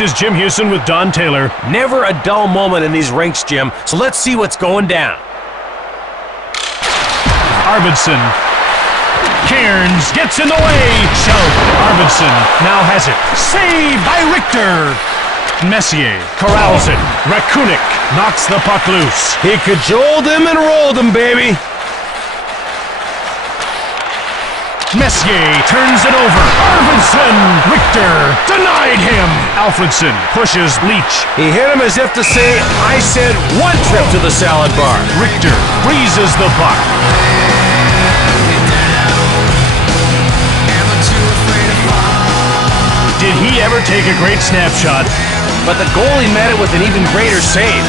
This is Jim Houston with Don Taylor. Never a dull moment in these rinks, Jim, so let's see what's going down. Arvidsson. Cairns gets in the way. Shove. Arvidsson now has it. Saved by Richter. Messier corrals it. Rakunik knocks the puck loose. He cajoled him and rolled him, baby. Messier turns it over. Arvidsson. Richter denied him. Alfredson pushes Leach. He hit him as if to say, I said one trip to the salad bar. Richter freezes the puck. Did he ever take a great snapshot? But the goalie met it with an even greater save.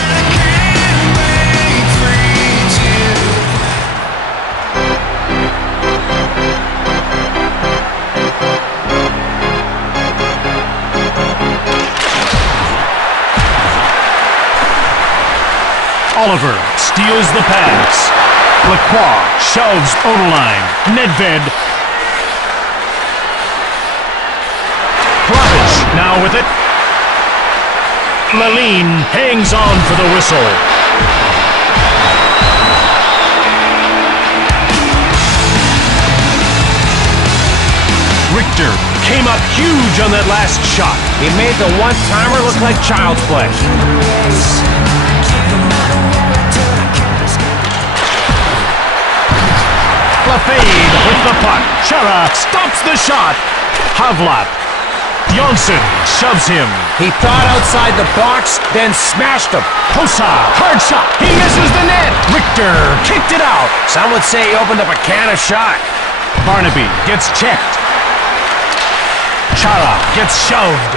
Oliver steals the pass. Lacroix shoves Odeline. Nedved. Plavich now with it. Laline hangs on for the whistle. Richter came up huge on that last shot. He made the one-timer look like child's play. Lafayette with the puck. Chara stops the shot. Havlat. Jonsson shoves him. He thought outside the box, then smashed him. Hossa, hard shot. He misses the net. Richter kicked it out. Some would say he opened up a can of shot. Barnaby gets checked. Chara gets shoved.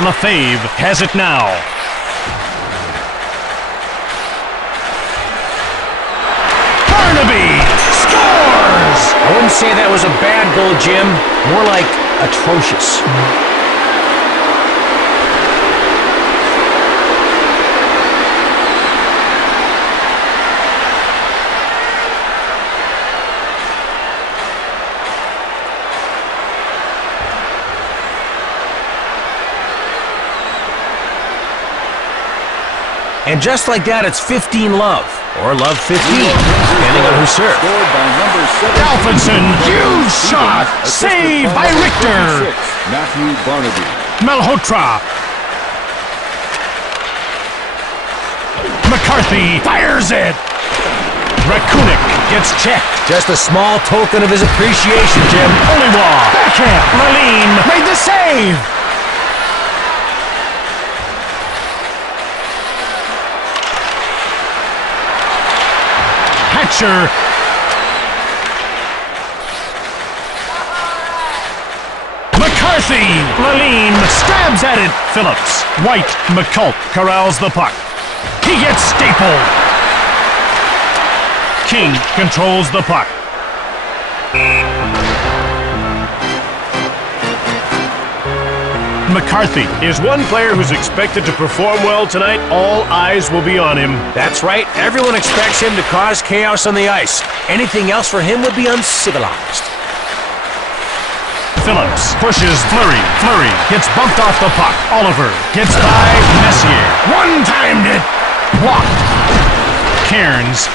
Lefebvre has it now. Barnaby scores! I wouldn't say that was a bad goal, Jim. More like atrocious. And just like that, it's 15-love, or love 15, depending on who served. Alfredson, huge shot, saved by Richter. Matthew Barnaby. Malhotra. McCarthy fires it. Rakunik gets checked. Just a small token of his appreciation, Jim. Oliwa, backhand. Laline made the save. Hatcher. McCarthy. Laline stabs at it. Phillips. White. McCulp corrals the puck. He gets stapled. King controls the puck. McCarthy is one player who's expected to perform well tonight. All eyes will be on him. That's right. Everyone expects him to cause chaos on the ice. Anything else for him would be uncivilized. Phillips pushes Fleury. Fleury gets bumped off the puck. Oliver gets by Messier. One-timed it. Blocked. Cairns.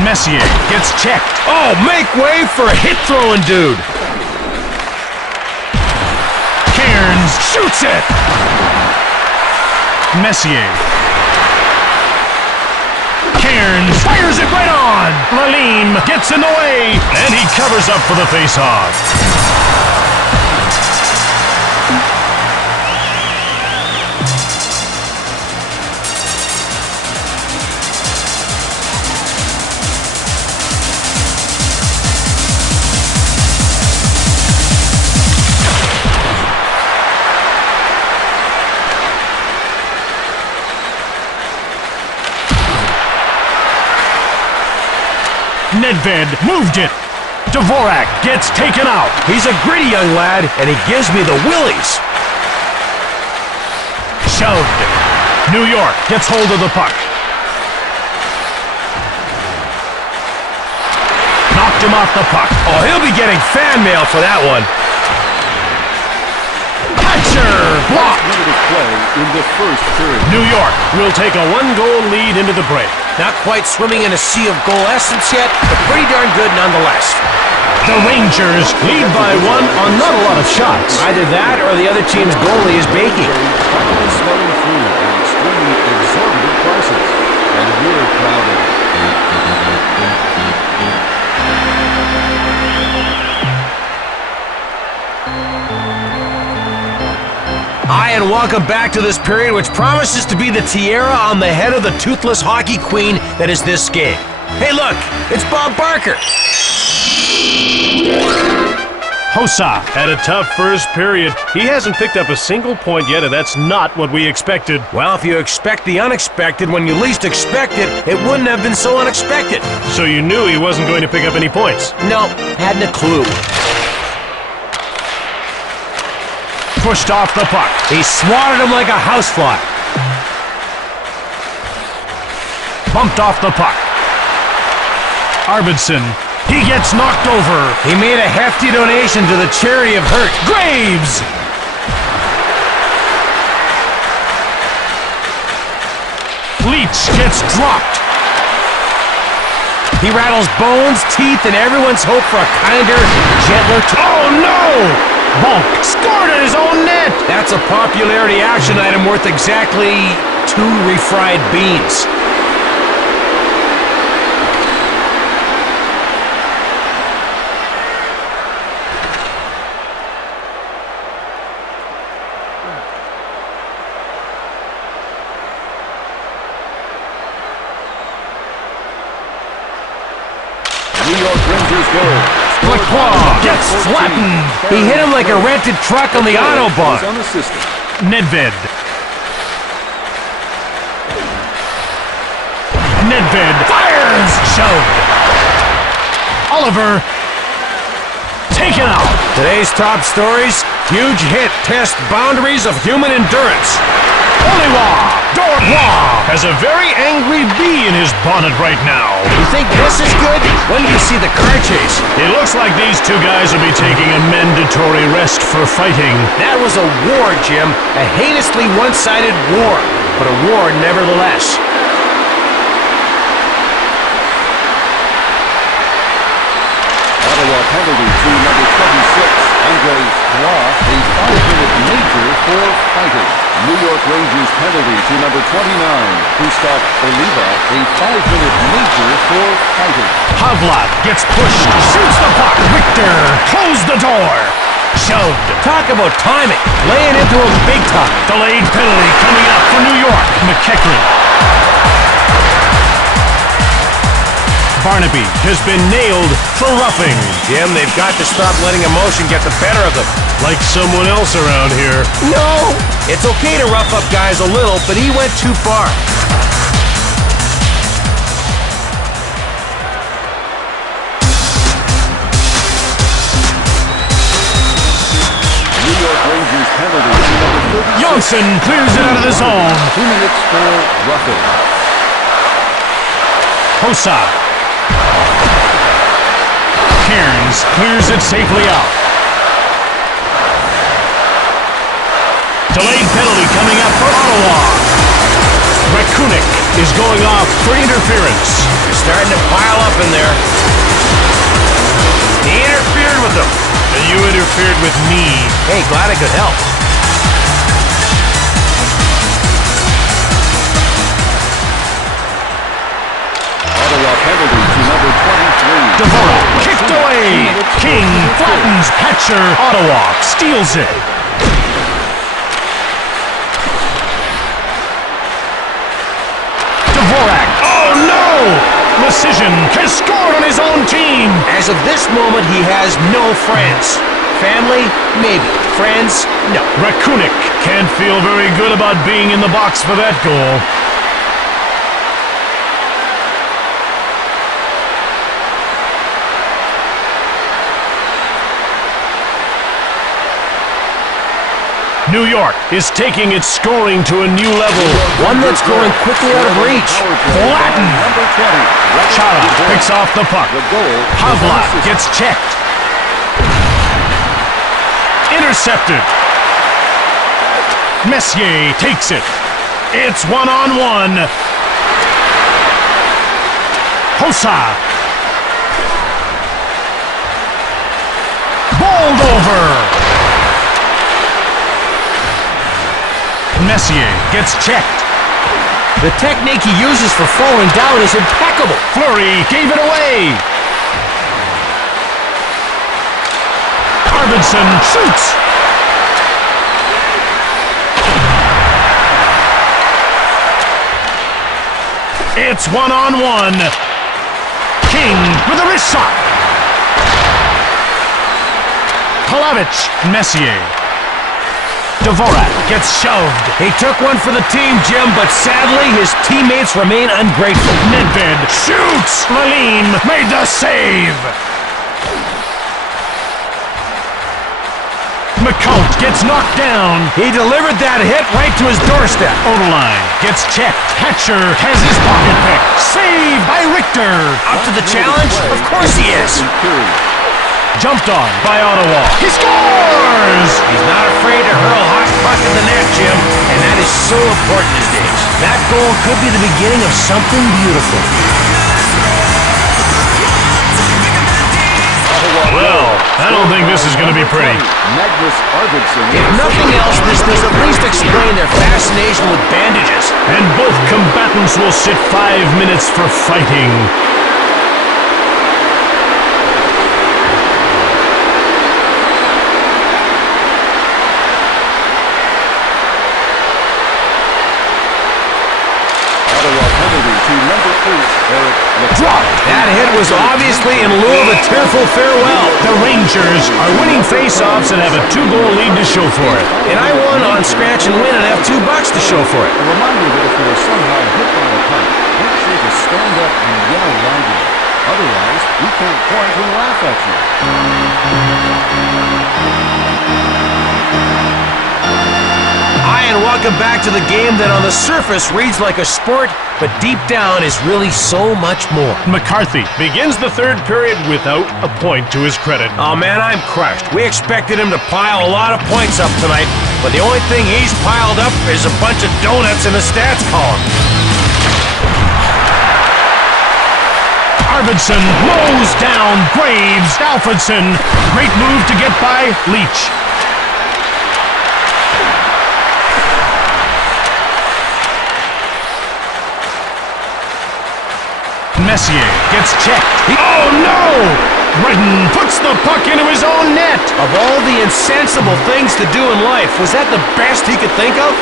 Messier gets checked. Oh, make way for a hit-throwing dude. Cairns shoots it. Messier. Cairns fires it right on. Lalime gets in the way, and he covers up for the face-off. Nedved moved it. Dvorak gets taken out. He's a gritty young lad, and he gives me the willies. Shoved. New York gets hold of the puck. Knocked him off the puck. Oh, he'll be getting fan mail for that one. blocked. Minute of play in the first period. New York will take a one-goal lead into the break. Not quite swimming in a sea of goal essence yet, but pretty darn good nonetheless. The Rangers lead by one on not a lot of shots. Either that or the other team's goalie is baking. Finally smelling food at extremely exorbitant prices. And we're crowded. Hi, and welcome back to this period, which promises to be the tiara on the head of the toothless hockey queen that is this game. Hey, look, it's Bob Barker. Hossa had a tough first period. He hasn't picked up a single point yet, and that's not what we expected. Well, if you expect the unexpected when you least expect it, it wouldn't have been so unexpected. So you knew he wasn't going to pick up any points. No, hadn't a clue. Pushed off the puck. He swatted him like a housefly. Bumped off the puck. Arvidsson. He gets knocked over. He made a hefty donation to the charity of hurt. Graves! Leach gets dropped. He rattles bones, teeth, and everyone's hope for a kinder, gentler... Oh no! Bonk scored at his own net! That's a popularity action item worth exactly 2 refried beans. New York Rangers goal. Lacroix gets flattened. He hit him like a rented truck on the Autobahn. Unassisted. Nedved. Nedved fires! Shoved. Oliver taken out. Today's top stories, huge hit test boundaries of human endurance. Oliwa Dorbois has a very angry bee in his bonnet right now. You think this is good? When do you see the car chase? It looks like these two guys will be taking a mandatory rest for fighting. That was a war, Jim. A heinously one-sided war. But a war nevertheless. Ottawa penalty to number 26, Andre Roy, a 5-minute major for fighting. New York Rangers penalty to number 29, Gustav Oliva, a 5-minute major for fighting. Havlat gets pushed, shoots the puck. Richter, close the door. Shoved. Talk about timing. Laying into him big time. Delayed penalty coming up for New York. McEachran. Barnaby has been nailed for roughing. Jim, they've got to stop letting emotion get the better of them. Like someone else around here. No! It's okay to rough up guys a little, but he went too far. New York Rangers penalty to number 36. Johnson clears it out of the zone. 2 minutes for roughing. Hossa. Cairns clears it safely out. Delayed penalty coming up for Ottawa. Rakunik is going off for interference. They're starting to pile up in there. He interfered with them. And you interfered with me. Hey, glad I could help. Ottawa penalty to number 23. Dvorak kicked away. King flattens Hatcher. Ottawa steals it. Dvorak. Oh no! Precision has scored on his own team. As of this moment, he has no friends. Family? Maybe. Friends? No. Rakunik can't feel very good about being in the box for that goal. New York is taking its scoring to a new level. One that's growing quickly out of reach. Flattened. Number 20. Chara picks off the puck. The goal. Havlat gets checked. Intercepted. Messier takes it. It's one-on-one. Hossa. Bowled over. Messier gets checked. The technique he uses for falling down is impeccable. Fleury gave it away. Arvidsson shoots. It's one-on-one. King with a wrist shot. Palavich. Messier. Dvorak gets shoved. He took one for the team, Jim, but sadly his teammates remain ungrateful. Nedved shoots. Lalime made the save. McCount gets knocked down. He delivered that hit right to his doorstep. Oderline gets checked. Hatcher has his pocket pick. Saved by Richter. Up to the challenge? Of course he is. Jumped on by Ottawa. He scores! He's not afraid to hurl hot puck in the net, Jim, and that is so important these days. That goal could be the beginning of something beautiful. Well, I don't think this is going to be pretty. If nothing else, this does at least explain their fascination with bandages. And both combatants will sit 5 minutes for fighting. Drop! That hit was obviously in lieu of a tearful farewell. The Rangers are winning face-offs and have a 2-goal lead to show for it. And I won on scratch and win and have $2 to show for it. A reminder that if you are somehow hit by a puck, make sure to stand up and yell loudly. Otherwise, we can't point and laugh at you. Hi, and welcome back to the game that on the surface reads like a sport, but deep down is really so much more. McCarthy begins the third period without a point to his credit. Oh man, I'm crushed. We expected him to pile a lot of points up tonight, but the only thing he's piled up is a bunch of donuts in the stats column. Arvidsson mows down Graves. Alfredson, great move to get by Leach. Messier gets checked. Oh no! Redden puts the puck into his own net. Of all the insensible things to do in life, was that the best he could think of?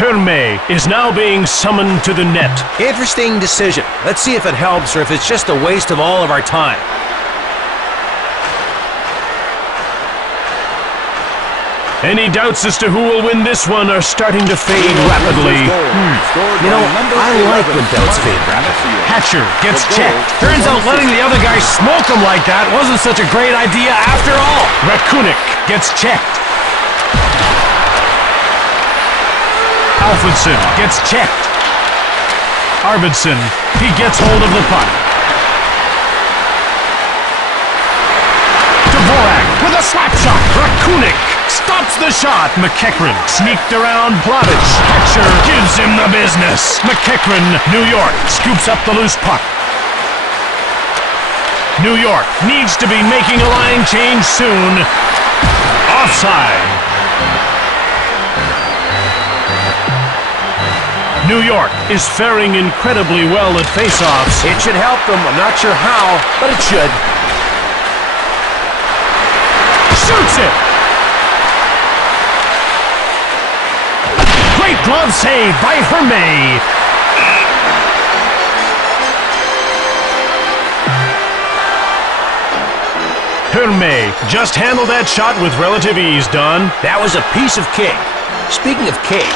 Hermé is now being summoned to the net. Interesting decision. Let's see if it helps or if it's just a waste of all of our time. Any doubts as to who will win this one are starting to fade rapidly. You know, I like when doubts fade rapidly. Hatcher gets checked. Turns out letting the other guy smoke him like that wasn't such a great idea after all. Rakunik gets checked. Alfredson gets checked. Arvidsson, he gets hold of the puck. Dvorak with a slap shot. Rakunik stops the shot. McEachran sneaked around Palavich. Hatcher gives him the business. McEachran, New York, scoops up the loose puck. New York needs to be making a line change soon. Offside. New York is faring incredibly well at faceoffs. It should help them. I'm not sure how, but it should. Shoots it! Great glove save by Hermé. Hermé just handled that shot with relative ease, Don. That was a piece of cake. Speaking of cake,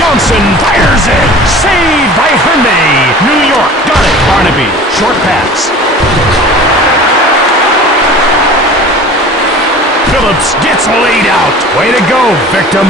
Johnson fires it! Saved by Hermé! New York got it! Barnaby, short pass. Phillips gets laid out. way to go, victim.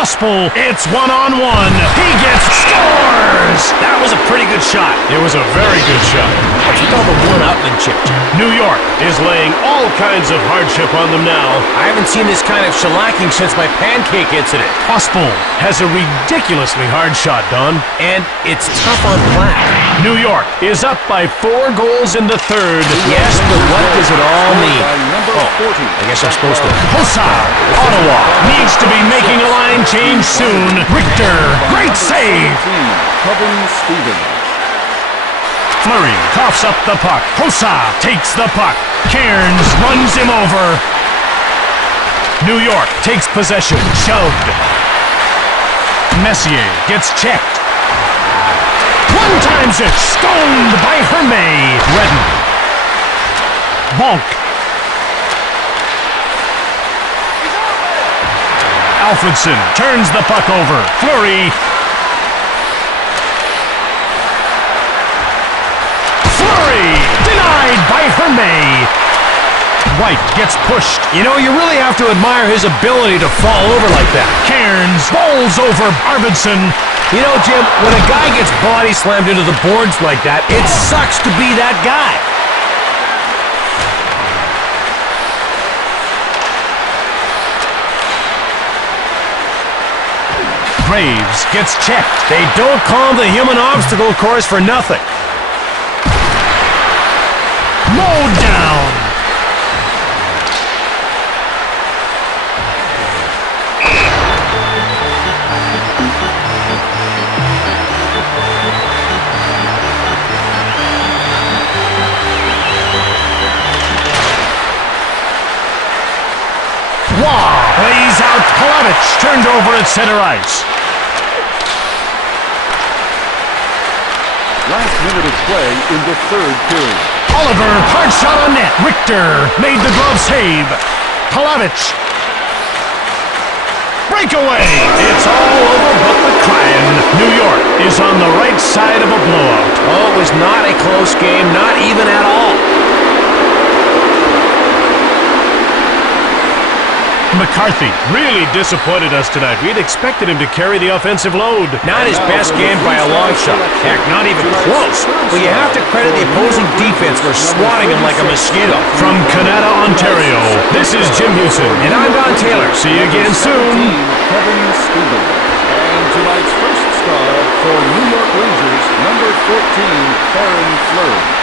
Pospel, it's one-on-one. He gets scores! That was a pretty good shot. It was a very good shot. What's with all the one-upmanship? New York is laying all kinds of hardship on them now. I haven't seen this kind of shellacking since my pancake incident. Pospel has a ridiculously hard shot, Don. And it's tough on Platt. New York is up by 4 goals in the third. Yes, but what does it all mean? By number 40. I guess I'm supposed to. Hossa! Ottawa needs to be making a line change soon. Richter, great save! Kevin Stevens. Fleury coughs up the puck. Hossa takes the puck. Cairns runs him over. New York takes possession. Shoved. Messier gets checked. One-times it. Stoned by Hermé. Redden. Bonk. Alfredson turns the puck over. Fleury. Fleury! Denied by Hermé. White gets pushed. You know, you really have to admire his ability to fall over like that. Cairns bowls over Arvidsson. You know, Jim, when a guy gets body slammed into the boards like that, it sucks to be that guy. Graves gets checked. They don't call him the human obstacle course for nothing. Mowed down. Wow! Plays out Palavich. Turned over at center ice. Last minute of play in the third period. Oliver, hard shot on net. Richter made the glove save. Palavich. Breakaway. It's all over but the crying. New York is on the right side of a blowout. Oh, it was not a close game, not even at all. McCarthy really disappointed us tonight. We had expected him to carry the offensive load. Not his best game by a long shot. Heck, not even close. But you have to credit the opposing defense for swatting him like a mosquito. From Canada, Ontario, this is Jim Houston. And I'm Don Taylor. See you again soon. Kevin Stevens. And tonight's first star for New York Rangers, number 14, Aaron Fleury.